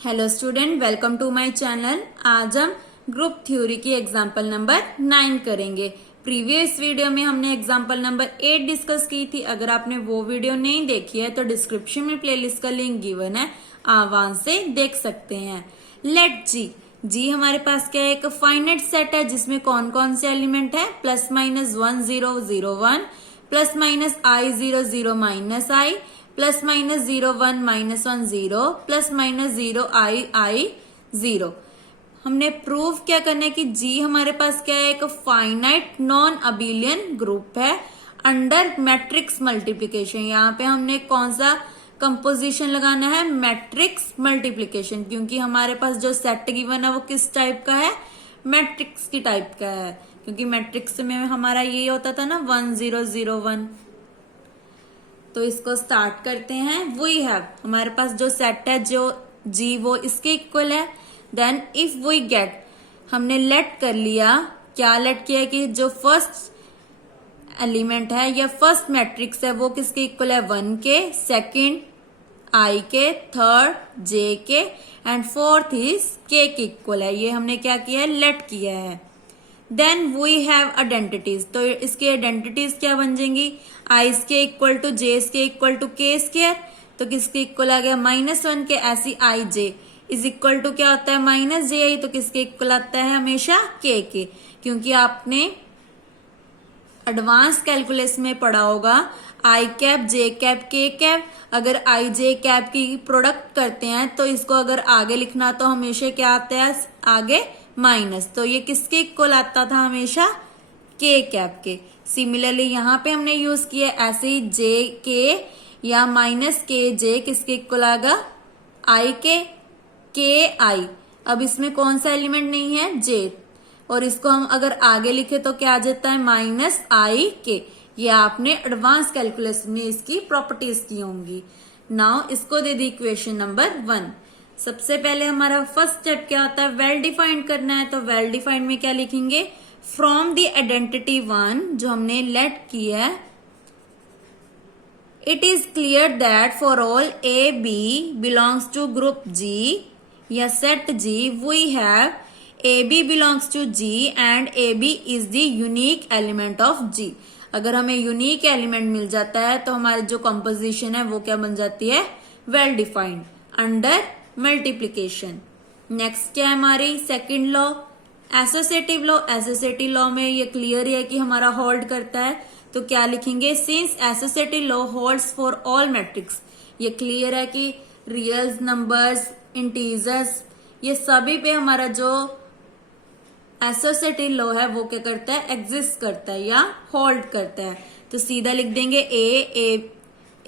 Hello student, welcome to my channel. आज हम group theory की एग्जांपल नंबर 9 करेंगे। प्रीवियस वीडियो में हमने एग्जांपल नंबर 8 डिस्कस की थी। अगर आपने वो वीडियो नहीं देखी है तो डिस्क्रिप्शन में प्लेलिस्ट का लिंक गिवन है, आप वहां से देख सकते हैं। लेट जी हमारे पास क्या है, एक फाइनाइट सेट है जिसमें कौन कौन से एलिमेंट है, plus minus 1 0 0 1, plus minus i 0 0 minus i, plus minus 0 1 minus 1 0, plus minus 0 i 0। हमने प्रूव क्या करना है कि जी हमारे पास क्या है, एक फाइनाइट नॉन अबिलियन ग्रुप है अंडर मैट्रिक्स मल्टीप्लीकेशन। यहाँ पे हमने कौन सा कंपोजिशन लगाना है, मैट्रिक्स मल्टीप्लीकेशन, क्योंकि हमारे पास जो सेट गिवन है वो किस टाइप का है, मैट्रिक्स की टाइप का है। क्योंकि मैट्रिक्स में हमारा ये होता था ना 1 0 0 1। तो इसको स्टार्ट करते हैं। वी हैव, हमारे पास जो सेट है जो जी वो इसके इक्वल है। देन इफ वी गेट, हमने लेट कर लिया, क्या लेट किया कि जो फर्स्ट एलिमेंट है या फर्स्ट मैट्रिक्स है वो किसके इक्वल है, 1 के, सेकंड आई के, थर्ड जे के एंड फोर्थ इज के इक्वल है। ये हमने क्या किया है, लेट किया है। देन वी हैव आइडेंटिटीज, तो इसकी आइडेंटिटीज क्या बन जाएंगी, आई के equal to J K equal to के स्क्वायर। तो किसके इक्वल आ गया, -1 के, ऐसी I J is equal to क्या होता है, माइनस जे आई। तो किसके इक्वल आता है हमेशा, के। क्योंकि आपने एडवांस कैलकुलस में पढ़ा होगा आई कैप जे कैप के कैप, अगर आई जे कैप की प्रोडक्ट करते हैं तो इसको अगर आगे लिखना तो हमेशा क्या आता है, आगे माइनस। तो ये किसके इक्वल आता था, हमेशा के कैप के। सिमिलरली यहाँ पे हमने यूज किया ऐसे ही जे के या माइनस के जे किसके इक्वल आएगा, आई के आई। अब इसमें कौन सा एलिमेंट नहीं है, जे, और इसको हम अगर आगे लिखे तो क्या आ जाता है, माइनस आई के। ये आपने एडवांस कैलकुलस में इसकी प्रॉपर्टीज की होंगी। नाउ इसको दे दी इक्वेशन नंबर 1। सबसे पहले हमारा फर्स्ट स्टेप क्या होता है, वेल डिफाइंड करना है। तो वेल डिफाइंड में क्या लिखेंगे, फ्रॉम द आइडेंटिटी 1 जो हमने लेट की है, it is clear that for all A B belongs to group G या set G we have A B belongs to G and A B is the unique element of G. अगर हमें unique element मिल जाता है तो हमारी जो composition है वो क्या बन जाती है, well defined under multiplication. Next क्या है हमारी second law, associative law. Associative law में ये क्लियर है कि हमारा होल्ड करता है। तो क्या लिखेंगे, since associative law holds for all matrix. ये क्लियर है कि रियल नंबर्स, इंटीजर्स, ये सभी पे हमारा जो एसोसिएटिव लॉ है वो क्या करता है, एग्जिस्ट करता है या होल्ड करता है। तो सीधा लिख देंगे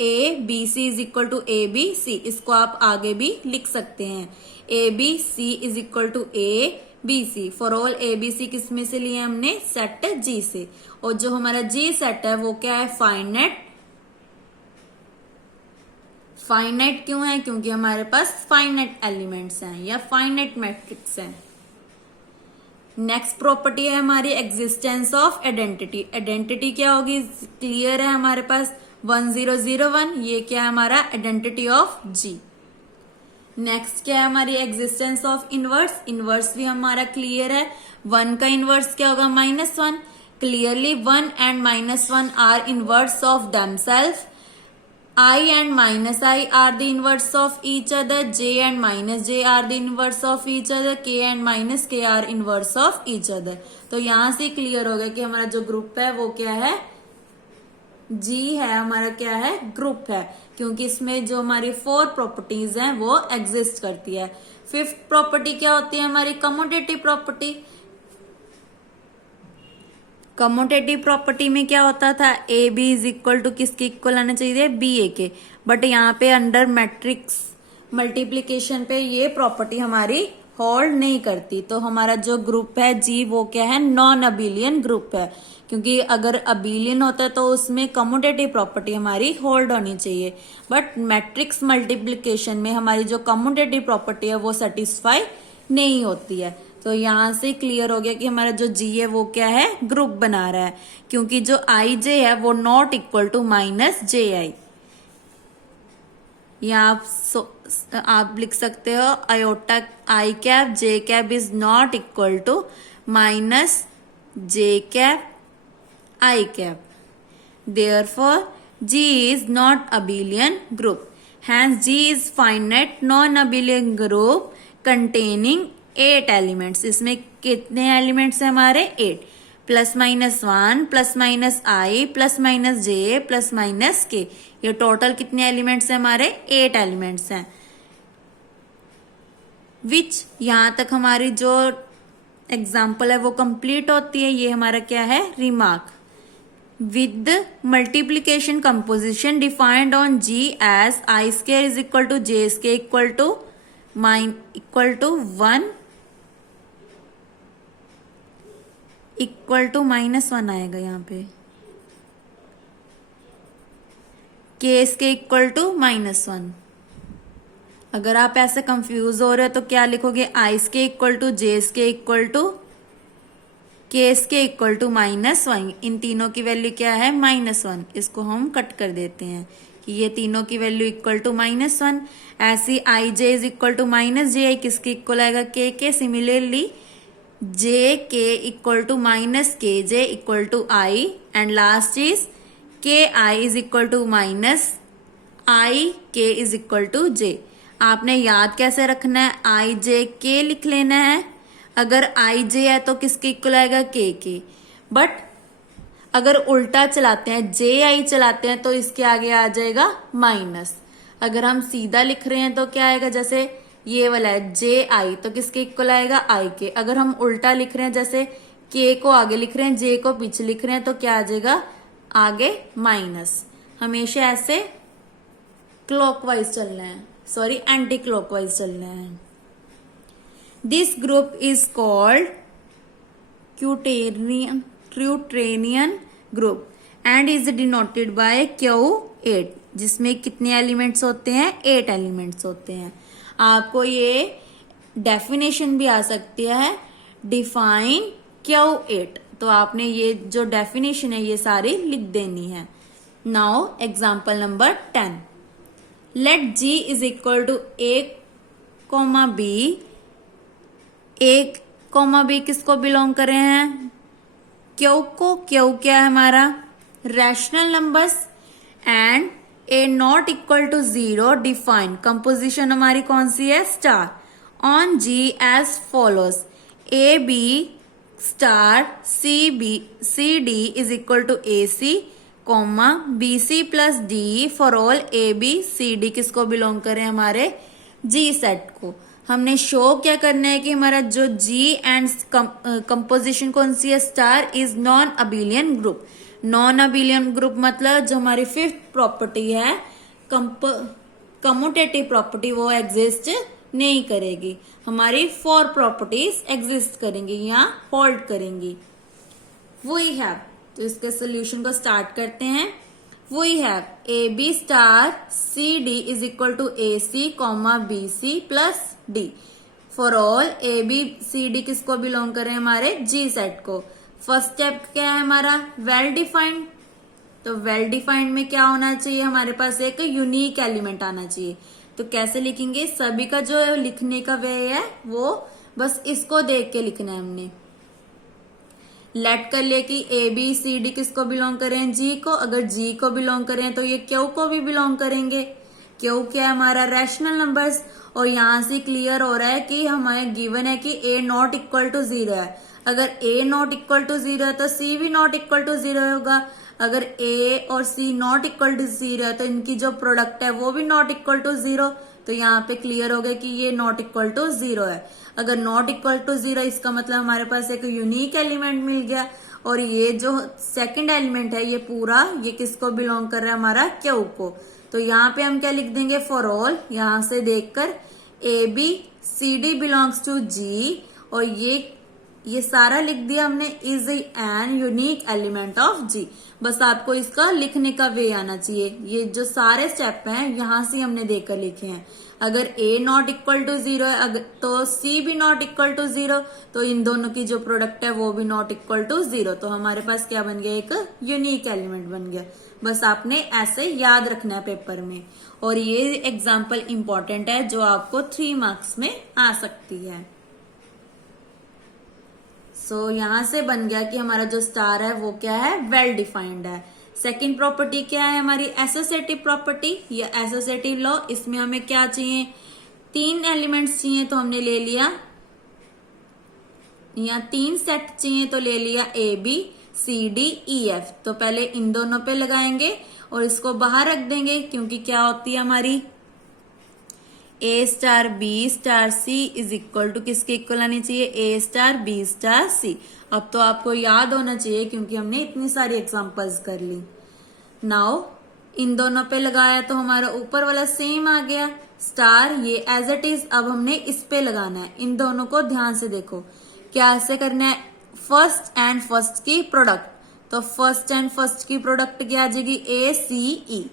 A B C is equal to A B C. इसको आप आगे भी लिख सकते हैं, A B C is equal to A B C. For all A B C किस में से लिए हमने, सेट जी से। और जो हमारा जी सेट है वो क्या है, फाइनाइट। फाइनाइट क्यों है, क्योंकि हमारे पास फाइनाइट एलिमेंट्स हैं या फाइनाइट मैट्रिक्स हैं। नेक्स्ट प्रॉपर्टी है हमारी एग्जिस्टेंस ऑफ आइडेंटिटी। आइडेंटिटी क्या होगी, क्लियर है हमारे पास 1 0 0 1, ये क्या है हमारा आइडेंटिटी ऑफ जी। नेक्स्ट क्या है हमारी एग्जिस्टेंस ऑफ इनवर्स। इनवर्स भी हमारा क्लियर है, 1 का इनवर्स क्या होगा, -1। Clearly 1 and -1 are inverse of themselves. I and minus I are the inverse of each other. J and minus J are the inverse of each other. K and minus K are inverse of each other. तो यहां से clear हो गया कि हमारा जो group है वो क्या है, G है, हमारा क्या है, ग्रुप है, क्योंकि इसमें जो हमारी 4 प्रॉपर्टीज हैं वो एग्जिस्ट करती है। फिफ्थ प्रॉपर्टी क्या होती है हमारी, कम्यूटेटिव प्रॉपर्टी। कम्यूटेटिव प्रॉपर्टी में क्या होता था, A B is equal to किसके इक्वल आना चाहिए, बी ए के। बट यहाँ पे अंडर मैट्रिक्स मल्टीप्लीकेशन पे ये प्रॉपर्टी हमारी होल्ड नहीं करती। तो हमारा जो ग्रुप है जी वो क्या है, नॉन अबिलियन ग्रुप है। क्योंकि अगर अबिलियन होता है तो उसमें कम्यूटेटिव प्रॉपर्टी हमारी होल्ड होनी चाहिए। बट मैट्रिक्स मल्टीप्लीकेशन में हमारी जो कम्यूटेटिव प्रॉपर्टी है वो सेटिस्फाई नहीं होती है। तो यहां से क्लियर हो गया कि हमारा जो जी है वो क्या है, ग्रुप बना रहा है, क्योंकि जो आई जे है वो not equal to minus J I. या आप लिख सकते हो iota I cap J cap is not equal to minus J cap I cap. Therefore, G is not abelian group. Hence, G is finite non-abelian group containing 8 elements. इसमें कितने elements हैं हमारे 8. Plus minus 1 plus minus i plus minus J plus minus के. ये total कितने elements हैं हमारे 8 elements हैं. विच यहां तक हमारी जो एग्जाम्पल है वो कंप्लीट होती है. ये हमारा क्या है remark. With the multiplication composition defined on G as I square is equal to J square equal to 1 equal to -1 आएगा यहाँ पे. K square equal to -1. अगर आप ऐसे कंफ्यूज हो रहे हो तो क्या लिखोगे I square equal to J square equal to case के इक्वल टू -1. इन तीनों की वैल्यू क्या है -1. इसको हम कट कर देते हैं कि ये तीनों की वैल्यू इक्वल टू -1. ऐसी I J is equal to -j किसके इक्वल आएगा K. Similarly J K equal to -kj equal to I. And last is K I is equal to -i k is equal to j. आपने याद कैसे रखना है आई जे के लिख लेना है. अगर आई जे है तो किसके इक्वल आएगा के. बट अगर उल्टा चलाते हैं जे आई चलाते हैं तो इसके आगे आ जाएगा माइनस. अगर हम सीधा लिख रहे हैं तो क्या आएगा जैसे ये वाला है जे आई तो किसके इक्वल आएगा आई के. अगर हम उल्टा लिख रहे हैं जैसे के को आगे लिख रहे हैं जे को पीछे लिख रहे हैं तो क्या आ जाएगा आगे माइनस. हमेशा ऐसे क्लॉकवाइज चलना है सॉरी एंटी क्लॉकवाइज चलना है. This group is called quaternion group and is denoted by Q8 जिसमें कितने एलिमेंट्स होते हैं 8 एलिमेंट्स होते हैं. आपको ये डेफिनेशन भी आ सकती है डिफाइन Q8 तो आपने ये जो डेफिनेशन है ये सारी लिख देनी है. Now example number 10. Let G is equal to A, B. A, B किसको बिलोंग कर रहे हैं क्यू को. क्यू क्या है हमारा rational numbers. And A not equal to 0 define composition हमारी कौन सी है star. On G as follows A B star C D is equal to AC B C plus D for all A B C D किसको belong कर रहे हैं हमारे G set को. हमने शो क्या करना है कि हमारा जो G एंड कंपोजिशन कौन सी है star is non abelian group. Non abelian group मतलब जो हमारी फिफ्थ प्रॉपर्टी है कम्यूटेटिव प्रॉपर्टी वो एग्जिस्ट नहीं करेगी. हमारी 4 प्रॉपर्टीज एग्जिस्ट करेंगी या होल्ड करेंगी. वी हैव तो इसके सोल्यूशन को स्टार्ट करते हैं. We have AB star CD is equal to AC, BC plus D. For all AB CD किसको बिलोंग कर रहे हैं हमारे G सेट को. फर्स्ट स्टेप क्या है हमारा वेल डिफाइंड. तो वेल डिफाइंड में क्या होना चाहिए हमारे पास एक यूनिक एलिमेंट आना चाहिए. तो कैसे लिखेंगे सभी का जो लिखने का वे है वो बस इसको देख के लिखना है. हमने लेट कर लिया कि ए बी सी डी किसको बिलोंग करें जी को. अगर जी को बिलोंग करें तो ये क्यू को भी बिलोंग करेंगे. क्यू क्या है हमारा रैशनल नंबर्स. और यहां से क्लियर हो रहा है कि हमें गिवन है कि ए नॉट इक्वल टू 0 है. अगर ए नॉट इक्वल टू 0 है तो सी भी नॉट इक्वल टू 0 होगा. अगर ए और सी नॉट इक्वल टू 0 है तो इनकी जो प्रोडक्ट है वो भी नॉट इक्वल टू 0. तो यहाँ पे क्लियर हो गया कि ये नॉट इक्वल टू 0 है. अगर नॉट इक्वल टू 0 इसका मतलब हमारे पास एक यूनिक एलिमेंट मिल गया. और ये जो सेकंड एलिमेंट है ये पूरा ये किसको बिलोंग कर रहा है हमारा क्यू को. तो यहाँ पे हम क्या लिख देंगे फॉर ऑल. यहाँ से देखकर A B C D belongs to G. और ये सारा लिख दिया हमने is an unique element of G. बस आपको इसका लिखने का वे आना चाहिए. ये जो सारे स्टेप हैं यहां से हमने देकर लिखे हैं. अगर ए नॉट इक्वल टू 0 है तो सी भी नॉट इक्वल टू 0. तो इन दोनों की जो प्रोडक्ट है वो भी नॉट इक्वल टू 0. तो हमारे पास क्या बन गया एक यूनिक एलिमेंट बन गया. बस आपने ऐसे याद रखना है पेपर में। और ये एग्जाम्पल इंपॉर्टेंट है जो आपको 3 मार्क्स में आ सकती है। सो यहां से बन गया कि हमारा जो स्टार है वो क्या है, वेल डिफाइंड है। सेकंड प्रॉपर्टी क्या है हमारी, एसोसिएटिव प्रॉपर्टी या एसोसिएटिव लॉ। इसमें हमें क्या चाहिए, 3 एलिमेंट्स चाहिए तो हमने ले लिया, या 3 सेट चाहिए तो ले लिया A B C D E F. तो पहले इन दोनों पे लगाएंगे और इसको बाहर रख देंगे, क्योंकि क्या होती है हमारी A star B star C is equal to किसके इक्वल आनी चाहिए, A star B star C. अब तो आपको याद होना चाहिए क्योंकि हमने इतनी सारी एग्जांपल्स कर ली। नाउ इन दोनों पे लगाया तो हमारा ऊपर वाला सेम आ गया स्टार, ये एज इट इज। अब हमने इस पे लगाना है। इन दोनों को ध्यान से देखो, क्या ऐसे करना है, फर्स्ट एंड फर्स्ट की प्रोडक्ट। तो फर्स्ट एंड फर्स्ट की प्रोडक्ट क्या आ जाएगी, ए सी ई,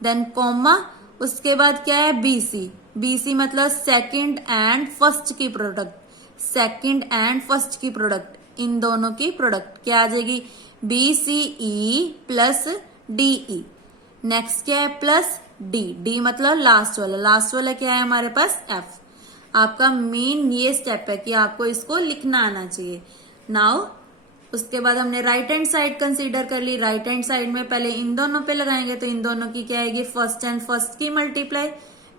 देन कॉमा, उसके बाद क्या है बी सी। बी सी मतलब सेकंड एंड फर्स्ट की प्रोडक्ट, सेकंड एंड फर्स्ट की प्रोडक्ट, इन दोनों की प्रोडक्ट क्या आ जाएगी, B C E plus D E. Next क्या है, प्लस डी, डी मतलब लास्ट वाला, लास्ट वाला क्या है हमारे पास एफ। आपका मेन ये स्टेप है कि आपको इसको लिखना आना चाहिए। नाउ उसके बाद हमने राइट हैंड साइड कंसीडर कर ली। राइट हैंड साइड में पहले इन दोनों पे लगाएंगे तो इन दोनों की क्या आएगी, फर्स्ट एंड फर्स्ट की मल्टीप्लाई,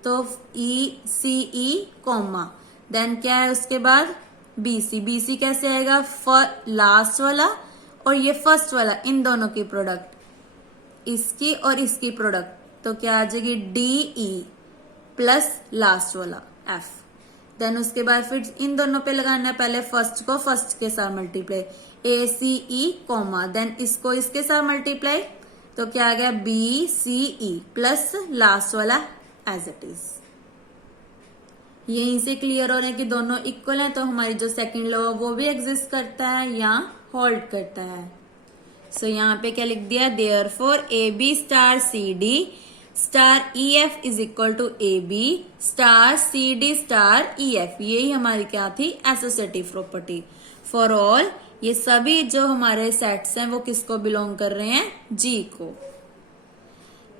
तो ई सी ई कॉमा, देन क्या है उसके बाद बी सी। बी सी कैसे आएगा, लास्ट वाला और ये फर्स्ट वाला, इन दोनों की प्रोडक्ट, इसकी और इसकी प्रोडक्ट, तो क्या आ जाएगी डी ई प्लस लास्ट वाला एफ। देन उसके बाद फिर इन दोनों पे लगाना है, पहले फर्स्ट को फर्स्ट के साथ multiply, A C E comma, then इसको इसके साथ मल्टीप्लाई, तो क्या आ गया B C E plus last वाला एज इट इज। यहीं से क्लियर हो रहा है कि दोनों इक्वल हैं, तो हमारी जो सेकंड लॉ वो भी एग्जिस्ट करता है या होल्ड करता है। सो यहाँ पे क्या लिख दिया, therefore A B star C D star E F is equal to A B star C D star E F. यही हमारी क्या थी, एसोसिएटिव प्रॉपर्टी। फॉर ऑल, ये सभी जो हमारे सेट्स हैं वो किसको बिलोंग कर रहे हैं, जी को।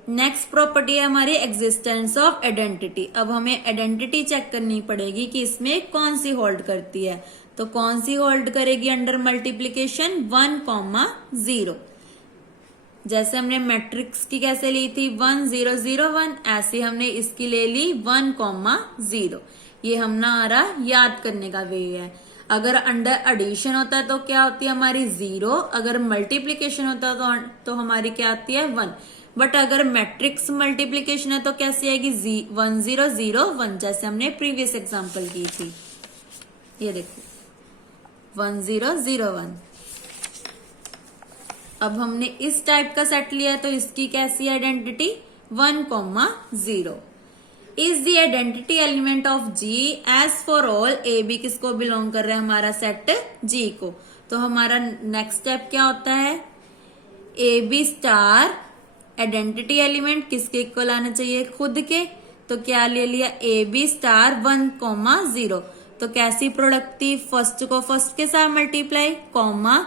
नेक्स्ट प्रॉपर्टी है हमारी एग्जिस्टेंस ऑफ आइडेंटिटी। अब हमें आइडेंटिटी चेक करनी पड़ेगी कि इसमें कौन सी होल्ड करती है। तो कौन सी होल्ड करेगी अंडर मल्टीप्लीकेशन, 1,0। जैसे हमने मैट्रिक्स की कैसे ली थी 1 0 0 1, ऐसे हमने इसकी ले ली 1,0। ये हमारा याद करने का वे है। अगर अंडर एडिशन होता है तो क्या होती है हमारी 0, अगर मल्टीप्लीकेशन होता है तो हमारी क्या आती है 1। बट अगर मैट्रिक्स मल्टीप्लीकेशन है तो कैसी आएगी 1 0 0 1, जैसे हमने प्रीवियस एग्जांपल की थी। ये देखो 1 0 0 1। अब हमने इस टाइप का सेट लिया है तो इसकी कैसी identity 1,0 is the identity element of G as for all A B. किसको बिलोंग कर रहा है हमारा सेट, जी को। तो हमारा नेक्स्ट स्टेप क्या होता है, A B star identity element किसके इक्वल आना चाहिए, खुद के। तो क्या ले लिया, ए बी स्टार 1,0। तो कैसी प्रोडक्ट थी, फर्स्ट को फर्स्ट के साथ मल्टीप्लाई कॉमा,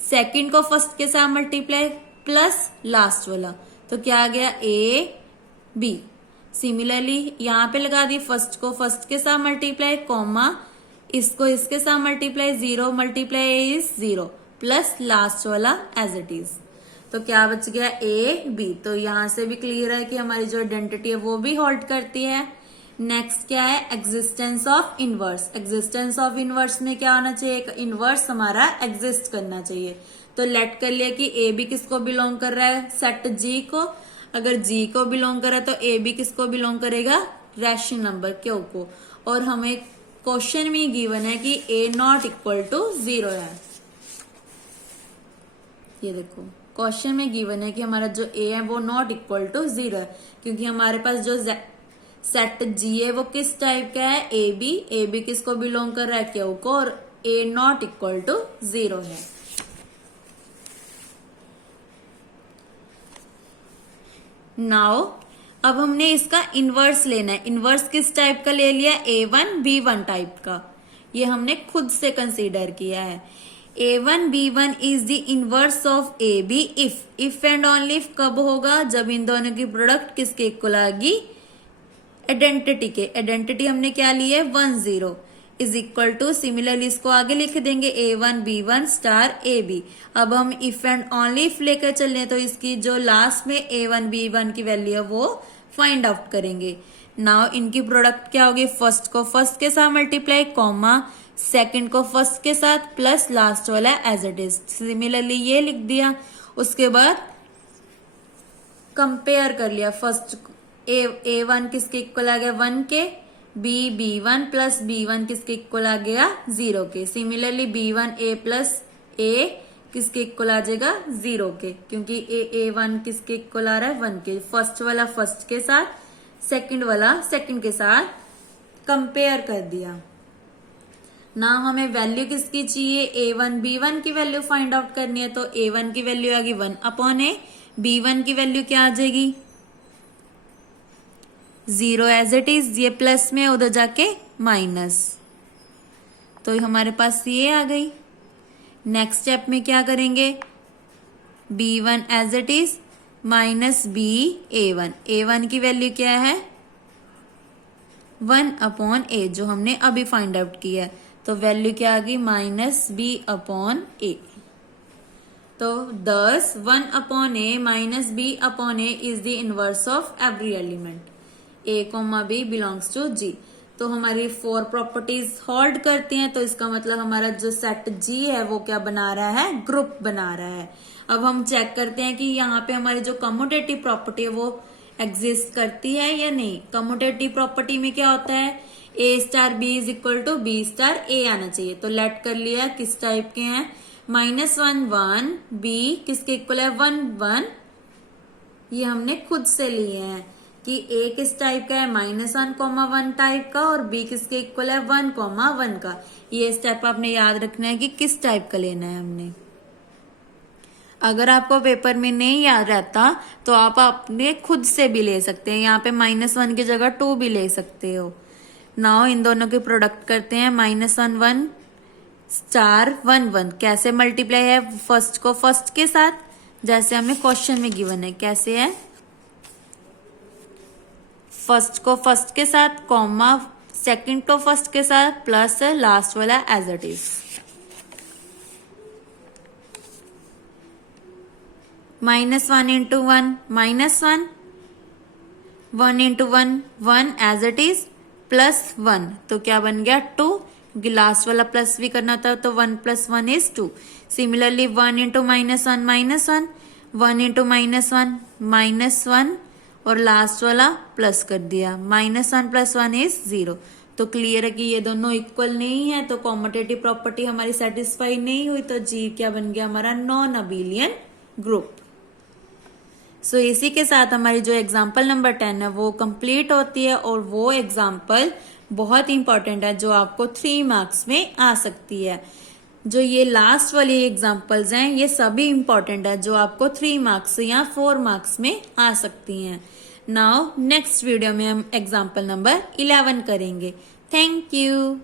सेकंड को फर्स्ट के साथ मल्टीप्लाई प्लस लास्ट वाला, तो क्या आ गया ए बी। सिमिलरली यहाँ पे लगा दी, फर्स्ट को फर्स्ट के साथ मल्टीप्लाई कॉमा, इसको इसके साथ multiply, 0 multiply is 0 plus last वाला एज इट इज। तो क्या बच गया ए बी। तो यहां से भी क्लियर है कि हमारी जो आइडेंटिटी है वो भी होल्ड करती है। नेक्स्ट क्या है, existence of inverse. Existence of inverse में क्या होना चाहिए, इनवर्स हमारा एग्जिस्ट करना चाहिए। तो लेट कर लिया कि ए बी किसको बिलोंग कर रहा है, सेट जी को। अगर जी को बिलोंग कर रहा है तो ए बी किसको बिलोंग करेगा, रैशनल नंबर क्यू को। और हमें क्वेश्चन में गिवन है कि ए नॉट इक्वल टू 0 है। ये देखो क्वेश्चन में गिवन है कि हमारा जो ए है वो नॉट इक्वल टू 0 है, क्योंकि हमारे पास जो सेट जी है वो किस टाइप का है, ए बी। ए बी किसको बिलोंग कर रहा है, क्यू को। और ए नॉट इक्वल टू 0 है। नाउ अब हमने इसका इनवर्स लेना है। इनवर्स किस टाइप का ले लिया, A1 B1 टाइप का। ये हमने खुद से कंसीडर किया है। A1 B1 is the inverse of AB if and only if कब होगा, जब इन दोनों की प्रोडक्ट किसके इक्वल आएगी, आइडेंटिटी के। आइडेंटिटी हमने क्या ली है 1 0 इज इक्वल टू, सिमिलरली इसको आगे लिख देंगे A1 B1 स्टार AB। अब हम इफ एंड ओनली इफ लेकर चले तो इसकी जो लास्ट में A1 B1 की वैल्यू है वो फाइंड आउट करेंगे। नाउ इनकी प्रोडक्ट क्या होगी, फर्स्ट को फर्स्ट के साथ मल्टीप्लाई कॉमा, सेकंड को फर्स्ट के साथ प्लस लास्ट वाला एज इट इज। सिमिलरली ये लिख दिया, उसके बाद कंपेयर कर लिया। फर्स्ट A1 किसके इक्वल आ गया 1 के, B1 प्लस B1 किसके इक्वल आ गया 0 के। Similarly B1 A plus A किसके इक्वल आ जाएगा 0 के, क्योंकि A1 किसके इक्वल आ रहा है 1 के। फर्स्ट वाला फर्स्ट के साथ, सेकंड वाला सेकंड के साथ कंपेयर कर दिया। ना हमें वैल्यू किसकी चाहिए, A1 B1 की वैल्यू फाइंड आउट करनी है, तो A1 की वैल्यू आ गई 1/A, B1 की वैल्यू क्या आ जाएगी 0 एज इट इज, ये प्लस में उधर जाके माइनस, तो हमारे पास ये आ गई। नेक्स्ट स्टेप में क्या करेंगे, B1 as it is minus A1। A1 की वैल्यू क्या है 1/A, जो हमने अभी फाइंड आउट किया है, तो वैल्यू क्या आ गई -B/A। तो thus 1/A minus B/A is the inverse of every element A, B belongs to G। तो हमारी 4 प्रॉपर्टीज होल्ड करती हैं, तो इसका मतलब हमारा जो सेट G है वो क्या बना रहा है, ग्रुप बना रहा है। अब हम चेक करते हैं कि यहाँ पे हमारी जो कम्यूटेटिव प्रॉपर्टी है वो एग्जिस्ट करती है या नहीं। कम्यूटेटिव प्रॉपर्टी में क्या होता है, A star B is equal to B star A आना चाहिए। तो लेट कर लिया किस टाइप के हैं, -1 1, B किसके इक्वल है 1 1, ये हमने खुद से लिए हैं कि A किस टाइप का है -1 1 टाइप का, और B किसके इक्वल है 1 1 का। ये स्टेप आपने याद रखना है कि किस टाइप का लेना है हमने। अगर आपको पेपर में नहीं याद रहता तो आप अपने खुद से भी ले सकते हैं, यहाँ पे -1 की जगह 2 भी ले सकते हो। नाउ इन दोनों के प्रोडक्ट करते हैं, -1 1 स्टार 1 1 कैसे मल्टीप्लाई है, फर्स्ट को फर्स्ट के साथ, जैसे हमें क्वेश्चन में गिवन है। कैसे है, फर्स्ट को फर्स्ट के साथ कॉमा, सेकंड को फर्स्ट के साथ प्लस लास्ट वाला as it is. -1 into 1 -1, 1 into 1 1 as it is, +1 तो क्या बन गया 2, क्योंकि लास्ट वाला प्लस भी करना था, तो 1 + 1 इज 2। सिमिलरली 1 into -1 -1, 1 into -1 -1, और लास्ट वाला प्लस कर दिया, -1 + 1 इज 0। तो क्लियर है कि ये दोनों इक्वल नहीं है, तो कॉम्यूटेटिव प्रॉपर्टी हमारी सेटिस्फाई नहीं हुई, तो जी क्या बन गया हमारा नॉन अबेलियन ग्रुप। सो इसी के साथ हमारी जो एग्जाम्पल नंबर 10 है वो कंप्लीट होती है, और वो एग्जाम्पल बहुत इंपॉर्टेंट है जो आपको 3 मार्क्स में आ सकती है। जो ये लास्ट वाली एग्जाम्पल्स हैं ये सभी इंपॉर्टेंट है जो आपको 3 मार्क्स या 4 मार्क्स में आ सकती हैं। नाउ नेक्स्ट वीडियो में हम एग्जाम्पल नंबर 11 करेंगे। Thank you.